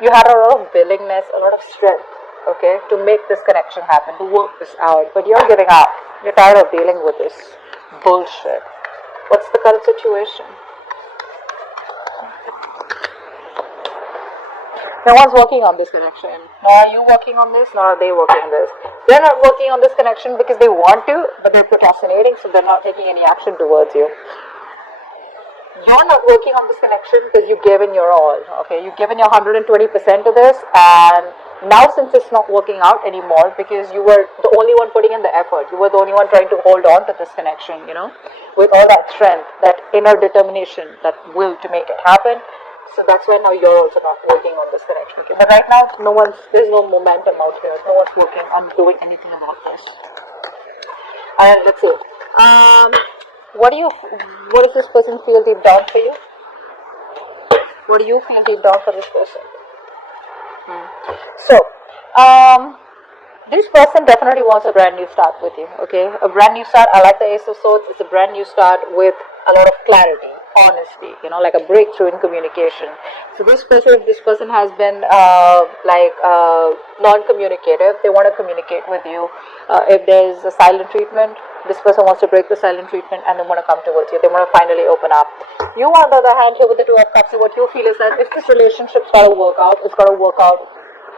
You had a lot of willingness, a lot of strength, okay, to make this connection happen, to work this out, but you're giving up. You're tired of dealing with this bullshit. What's the current situation? No one's working on this connection. Nor are you working on this, nor are they working on this. They're not working on this connection because they want to, but they're procrastinating, so they're not taking any action towards you. You're not working on this connection because you've given your all, okay? You've given your 120% to this, and now since it's not working out anymore because you were the only one putting in the effort, you were the only one trying to hold on to this connection, you know, with all that strength, that inner determination, that will to make it happen. So that's why now you're also not working on this connection, okay? But right now, there's no momentum out here. No one's working on doing anything about this. And let's see. What does this person feel deep down for you? What do you feel deep down for this person? So, this person definitely wants a brand new start with you, okay? A brand new start. I like the Ace of Swords. It's a brand new start with a lot of clarity, honesty, you know, like a breakthrough in communication. So this person has been non-communicative. They want to communicate with you. If there's a silent treatment, this person wants to break the silent treatment and they want to come towards you. They want to finally open up. You, on the other hand, here with the Two of Cups, what you feel is that if this relationship's got to work out, it's got to work out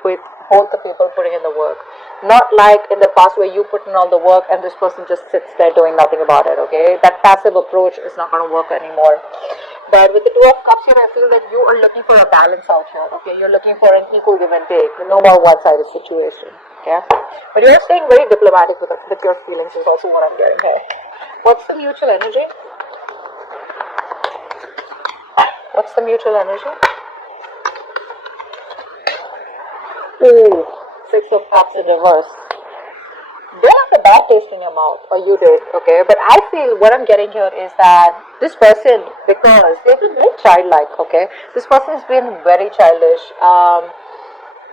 with both the people putting in the work. Not like in the past where you put in all the work and this person just sits there doing nothing about it, okay? That passive approach is not going to work anymore. But with the Two of Cups here, I feel that you are looking for a balance out here, okay? You're looking for an equal give and take, no more one-sided situation, okay? But you're staying very diplomatic with your feelings is also what I'm getting here. What's the mutual energy? What's the mutual energy? Ooh, Six of Cups in reverse. They left a bad taste in your mouth, or you did, okay? But I feel what I'm getting here is that this person, because they've been very childlike, okay? This person has been very childish.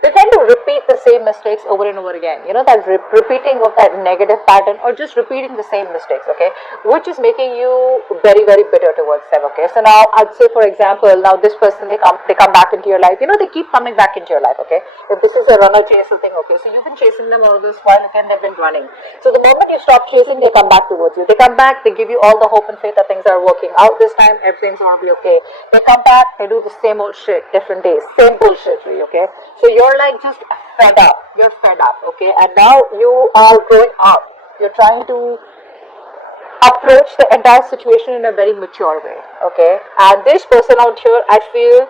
They tend to repeat the same mistakes over and over again. You know, that repeating of that negative pattern, or just repeating the same mistakes, okay? Which is making you very, very bitter towards them, okay? So now, I'd say, for example, now this person, they come back into your life. You know, they keep coming back into your life, okay? If this is a runner chaser thing, okay? So you've been chasing them all this while, and they've been running. So the moment you stop chasing, they come back towards you. They come back, they give you all the hope and faith that things are working out this time, everything's gonna be okay. They come back, they do the same old shit, different days, same bullshit, really, okay? So you're like just fed up. You're fed up, okay? And now you are growing up. You're trying to approach the entire situation in a very mature way, okay? And this person out here, I feel,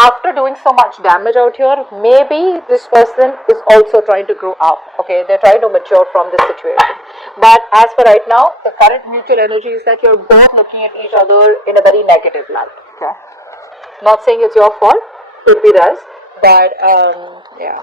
after doing so much damage out here, maybe this person is also trying to grow up, okay? They're trying to mature from this situation. But as for right now, the current mutual energy is that you're both looking at each other in a very negative light, okay? Not saying it's your fault, could be theirs. But yeah,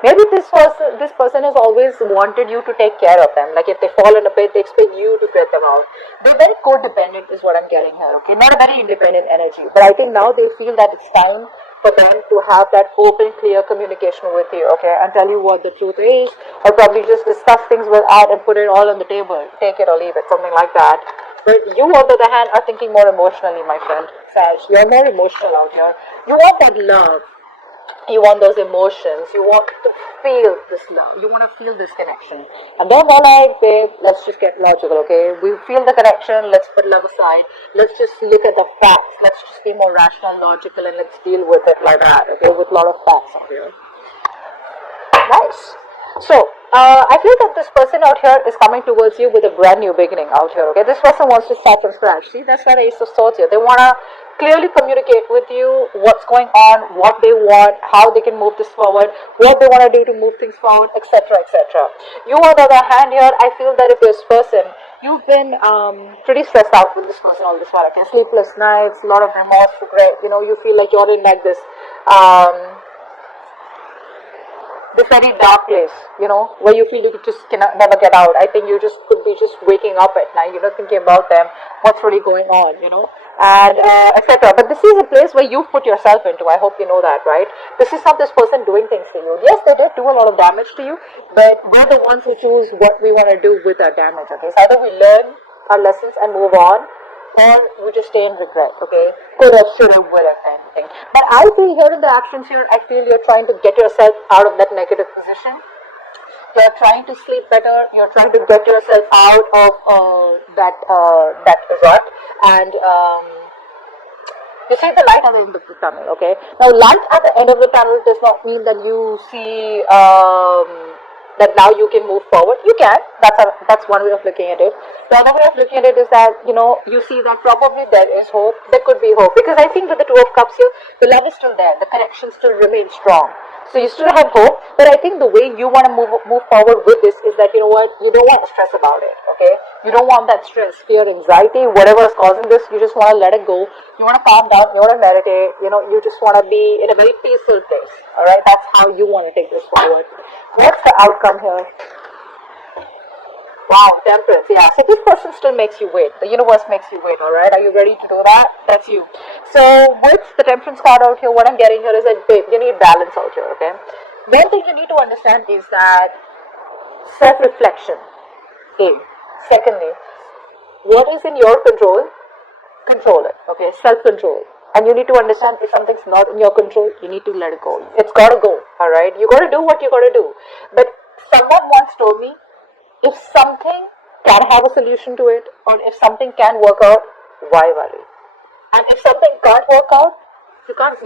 maybe this person has always wanted you to take care of them. Like if they fall in a pit, they expect you to get them out. They're very codependent is what I'm getting here, okay? Not a very independent energy. But I think now they feel that it's time for them to have that open, clear communication with you, okay? And tell you what the truth is, or probably just discuss things without and put it all on the table. Take it or leave it, something like that. But you, on the other hand, are thinking more emotionally, my friend. Sag, you're more emotional out here. You want that love. You want those emotions. You want to feel this love. You want to feel this connection. And then they're like, babe, let's just get logical, okay? We feel the connection. Let's put love aside. Let's just look at the facts. Let's just be more rational, logical, and let's deal with it like that, okay? With a lot of facts out here. Nice. So, I feel that this person out here is coming towards you with a brand new beginning out here, okay? This person wants to start from scratch. See, that's why the Ace of Swords here. They want to clearly communicate with you what's going on, what they want, how they can move this forward, what they want to do to move things forward, etc., etc. You, on the other hand here, I feel that if this person, you've been pretty stressed out with this person all this while, okay? Sleepless nights, a lot of remorse, regret, you know, you feel like you're in like this very dark place, you know, where you feel you just cannot never get out. I think you just could be just waking up at night, you're not thinking about them, what's really going on, you know, and etc. But this is a place where you've put yourself into. I hope you know that, right? This is not this person doing things to you. Yes, they did do a lot of damage to you, but we're the ones who choose what we want to do with our damage, okay? So either we learn our lessons and move on, or you just stay in regret, okay? Could have, should have, would have, kind of thing. But I feel here in the actions here, I feel you're trying to get yourself out of that negative position. You're trying to sleep better. You're trying to get yourself out of that rut, and you see the light at the end of the tunnel. Okay. Now, light at the end of the tunnel does not mean that you see that now you can move forward. You can. That's one way of looking at it. The other way of looking at it is that you see that probably there is hope. There could be hope, because I think with the Two of Cups here, the love is still there. The connection still remains strong. So you still have hope, but I think the way you want to move forward with this is that, you know what, you don't want to stress about it, okay? You don't want that stress, fear, anxiety, whatever is causing this. You just want to let it go. You want to calm down. You want to meditate. You just want to be in a very peaceful place. All right, that's how you want to take this forward. What's the outcome here? Wow, Temperance. Yeah, so this person still makes you wait. The universe makes you wait, all right? Are you ready to do that? That's you. So with the Temperance card out here, what I'm getting here is that, babe, you need balance out here, okay? One thing you need to understand is that self-reflection. A. Secondly, what is in your control, control it, okay? Self-control. And you need to understand if something's not in your control, you need to let it go. It's got to go, all right? You got to do what you got to do. But someone once told me, if something can have a solution to it, or if something can work out, why worry? And if something can't work out, you can't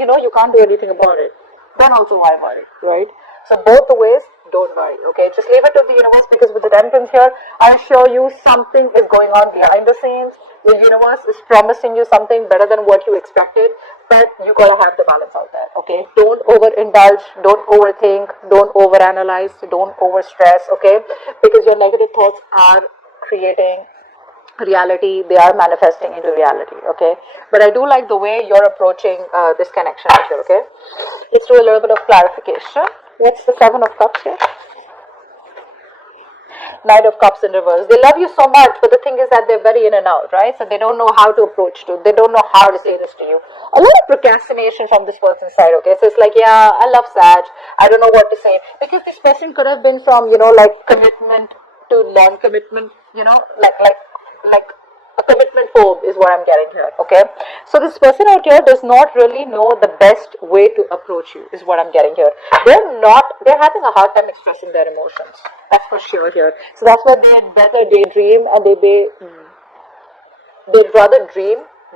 do anything about it. Then also why worry, right? So both the ways, don't worry, okay? Just leave it to the universe, because with the Temperance here, I assure you something is going on behind the scenes. The universe is promising you something better than what you expected, but you gotta have the balance out there, okay? Don't overindulge, don't overthink, don't overanalyze, don't overstress, okay? Because your negative thoughts are creating reality, they are manifesting into reality, okay? But I do like the way you're approaching this connection here, okay? Let's do a little bit of clarification. What's the Seven of Cups here? Knight of Cups in reverse. They love you so much, but the thing is that they're very in and out, right? So they don't know how to approach to. They don't know how to say this to you. A lot of procrastination from this person's side, okay? So it's like, yeah, I love Sag. I don't know what to say. Because this person could have been from, like commitment to non-commitment, like a commitment phobe is what I'm getting here, okay? So this person out here does not really know the best way to approach you, is what I'm getting here. They're having a hard time expressing their emotions. That's for sure here. So that's why they'd better daydream, and they'd rather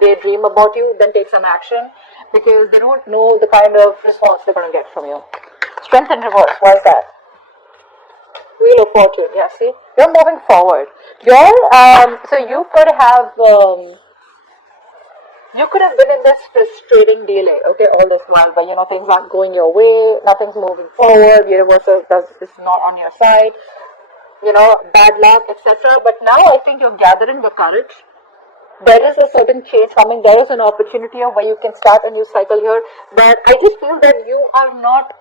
daydream about you than take some action, because they don't know the kind of response they're going to get from you. Strength in reverse, why is that? Wheel of Fortune, yeah, see? You're moving forward. So you could have been in this frustrating delay, okay, all this while, but things aren't going your way, nothing's moving forward, universe is not on your side, bad luck, etc. But now I think you're gathering the courage. There is a certain change coming, there is an opportunity here where you can start a new cycle here, but I just feel that you are not.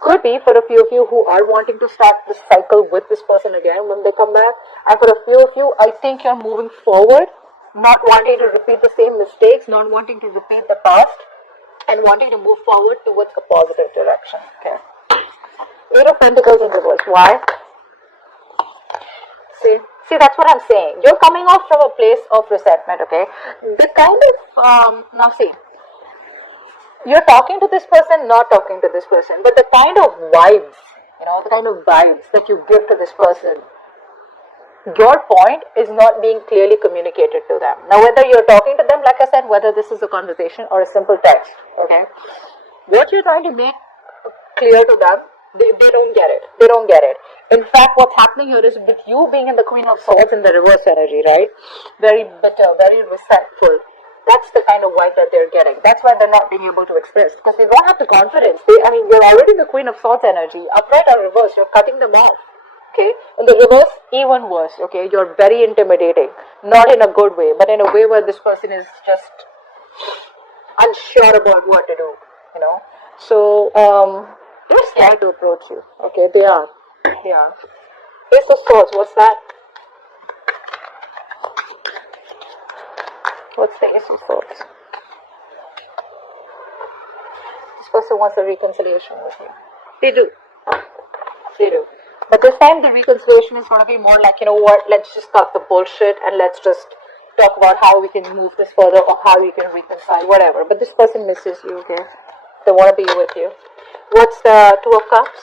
Could be for a few of you who are wanting to start this cycle with this person again when they come back. And for a few of you, I think you're moving forward, not wanting to repeat the same mistakes, not wanting to repeat the past, and wanting to move forward towards a positive direction. Okay. Eight of Pentacles in reverse. Why? See, that's what I'm saying. You're coming off from a place of resentment, okay? The kind of, now see, you're talking to this person, not talking to this person, but the kind of vibes, that you give to this person, your point is not being clearly communicated to them. Now, whether you're talking to them, like I said, whether this is a conversation or a simple text, okay, what you're trying to make clear to them, they don't get it. They don't get it. In fact, what's happening here is with you being in the Queen of Swords in the reverse energy, right? Very bitter, very resentful. That's the kind of vibe that they're getting. That's why they're not being able to express, because they don't have the confidence. You're already in the Queen of Swords energy. Upright or reverse, you're cutting them off. Okay? In the reverse, even worse. Okay? You're very intimidating. Not in a good way, but in a way where this person is just unsure about what to do. So, they're scared to approach you. Okay? They are. Ace of Swords, what's that? What's the Ace of Swords? This person wants a reconciliation with you. They do. But this time the reconciliation is going to be more like, you know what, let's just cut the bullshit and let's just talk about how we can move this further or how we can reconcile, whatever. But this person misses you, okay? They want to be with you. What's the Two of Cups?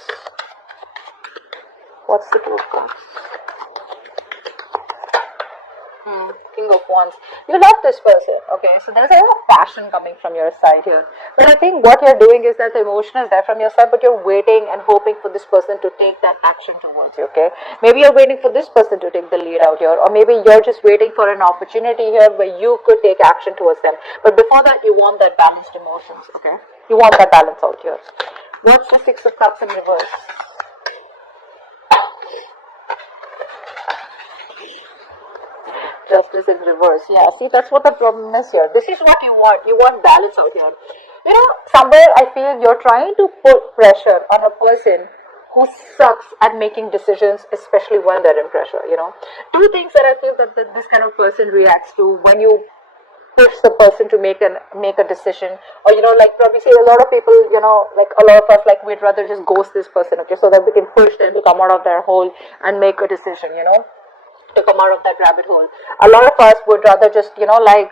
What's the Two of Cups? King of Wands. You love this person, okay? So there's a lot of passion coming from your side here. But I think what you're doing is that the emotion is there from your side, but you're waiting and hoping for this person to take that action towards you, okay? Maybe you're waiting for this person to take the lead out here, or maybe you're just waiting for an opportunity here where you could take action towards them. But before that, you want that balanced emotions, okay? You want that balance out here. What's the Six of Cups in reverse? Justice in reverse. Yeah, see, that's what the problem is here. This is what you want. You want balance out here. You know, somewhere I feel you're trying to put pressure on a person who sucks at making decisions, especially when they're in pressure, you know. Two things that I feel that this kind of person reacts to when you push the person to make a decision, or you know, like probably say a lot of people, you know, like a lot of us, like we'd rather just ghost this person, okay, so that we can push them to come out of their hole and make a decision, you know, to come out of that rabbit hole. A lot of us would rather just, you know, like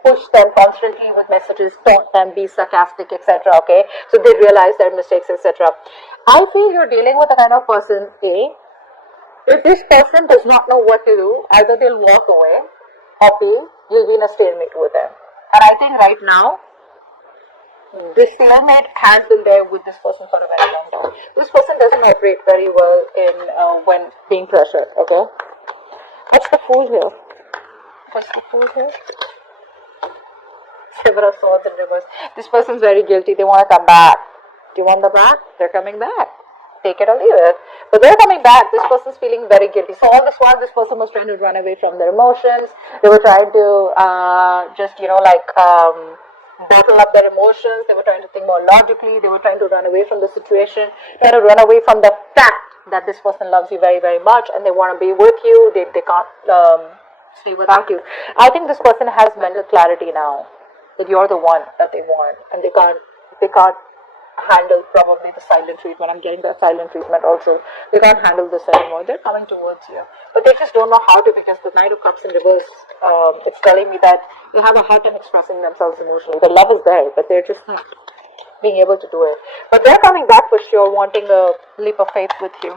push them constantly with messages, taunt them, be sarcastic, etc. Okay, so they realize their mistakes, etc. I feel you're dealing with a kind of person, A, if this person does not know what to do, either they'll walk away, or B, you'll be in a stalemate with them. And I think right now, this stalemate has been there with this person for a very long time. This person doesn't operate very well in when being pressured, okay? What's the Fool here? What's the Fool here? Seven of Swords in reverse. This person's very guilty. They want to come back. Do you want them back? They're coming back. Take it or leave it. But they're coming back. This person's feeling very guilty. So all this while, this person was trying to run away from their emotions. They were trying to just, you know, like bottle up their emotions. They were trying to think more logically. They were trying to run away from the situation, trying to run away from the fact that this person loves you very, very much and they want to be with you. They can't stay without you. I think this person has mental clarity now that you're the one that they want, and they can't handle probably the silent treatment. I'm getting that silent treatment also. They can't handle this anymore. They're coming towards you, but they just don't know how to, because the Knight of Cups in reverse, it's telling me that they have a hard time expressing themselves emotionally. The love is there, but they're just not being able to do it. But they're coming back for sure, wanting a leap of faith with you.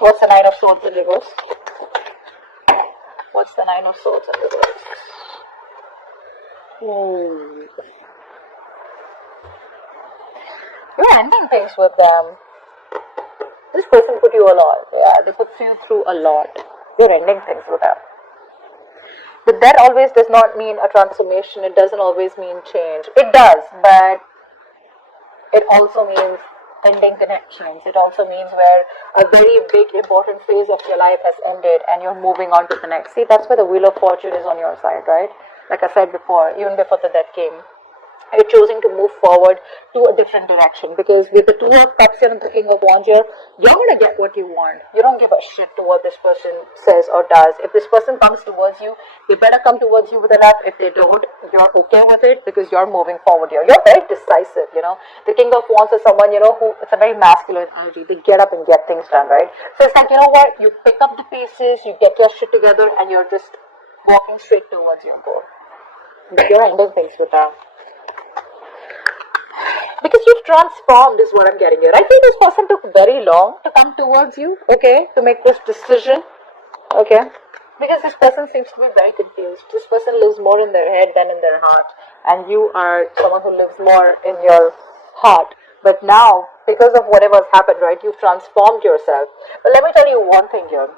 What's the Nine of Swords in reverse? What's the Nine of Swords in reverse? You're ending things with them. This person put you a lot. Yeah, they put you through a lot. You're ending things with them. But that always does not mean a transformation. It doesn't always mean change. It does, but it also means ending connections. It also means where a very big important phase of your life has ended and you're moving on to the next. See, that's where the Wheel of Fortune is on your side, right? Like I said before, even before the death came, you're choosing to move forward to a different direction, because with the Two of Cups here and the King of Wands here, you're going to get what you want. You don't give a shit to what this person says or does. If this person comes towards you, they better come towards you with a love. If they don't, you're okay with it because you're moving forward here. You're very decisive, you know. The King of Wands is someone, you know, who, it's a very masculine energy. They get up and get things done, right? So it's like, you know what, you pick up the pieces, you get your shit together, and you're just walking straight towards your goal. But you're ending things with them. Because you've transformed is what I'm getting here. I think this person took very long to come towards you, okay, to make this decision, okay, because this person seems to be very confused. This person lives more in their head than in their heart, and you are someone who lives more in your heart. But now, because of whatever's happened, right, you've transformed yourself. But let me tell you one thing here.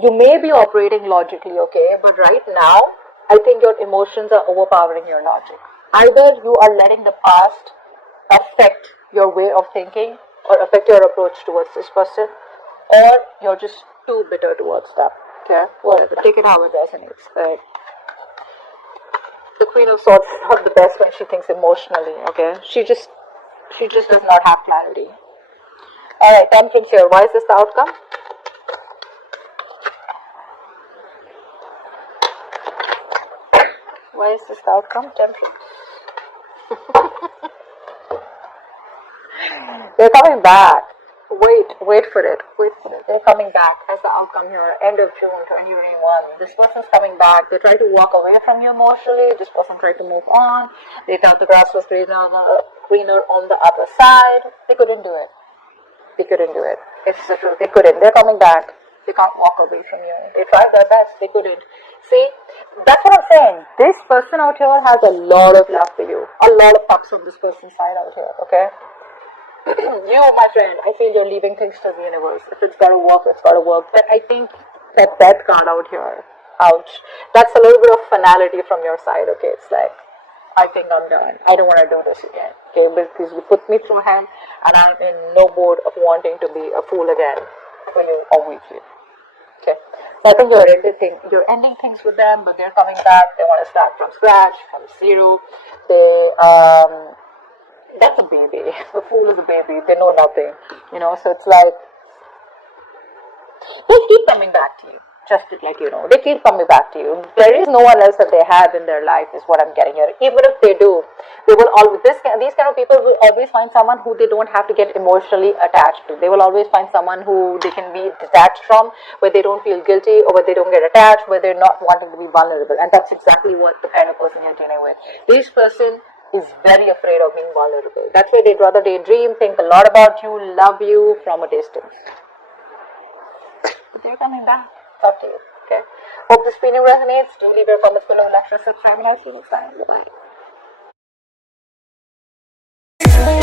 You may be operating logically, okay, but right now, I think your emotions are overpowering your logic. Either you are letting the past affect your way of thinking or affect your approach towards this person, or you're just too bitter towards them. Okay, whatever. Take it how it resonates. Right? The Queen of Swords is not the best when she thinks emotionally. Okay, she just does not have clarity. All right, Temperance here. Why is this the outcome? Why is this the outcome? Temperance. They're coming back. Wait for it. Wait for it. They're coming back as the outcome here. End of June 2021. This person's coming back. They tried to walk away from you emotionally. This person tried to move on. They thought the grass was greener on the other side. They couldn't do it. They couldn't do it. It's the truth. They couldn't. They're coming back. They can't walk away from you. They tried their best. They couldn't. See, that's what I'm saying. This person out here has a lot of love for you. A lot of cups on this person's side out here. Okay. You, my friend, I feel you're leaving things to the universe. If it's gotta work, it's gotta work. But I think that death card out here, ouch, that's a little bit of finality from your side. Okay, it's like, I think I'm done. I don't want to do this again. Okay, because you put me through hell, and I'm in no mood of wanting to be a fool again for you or with you. Okay, so I think you're ending things with them, but they're coming back. They want to start from scratch, from zero. That's a baby. The fool is a baby. They know nothing. So it's like, they keep coming back to you. Just to let you know. They keep coming back to you. There is no one else that they have in their life is what I'm getting here. Even if they do, they will always, these kind of people will always find someone who they don't have to get emotionally attached to. They will always find someone who they can be detached from, where they don't feel guilty or where they don't get attached, where they're not wanting to be vulnerable. And that's exactly what the kind of person you're dealing with. This person is very afraid of being vulnerable. That's why they'd rather daydream, think a lot about you, love you from a distance. But they're coming back. Talk to you. Okay. Hope this feeling resonates. Do leave your comments below, like, share, subscribe, and I'll see you next time. Bye bye.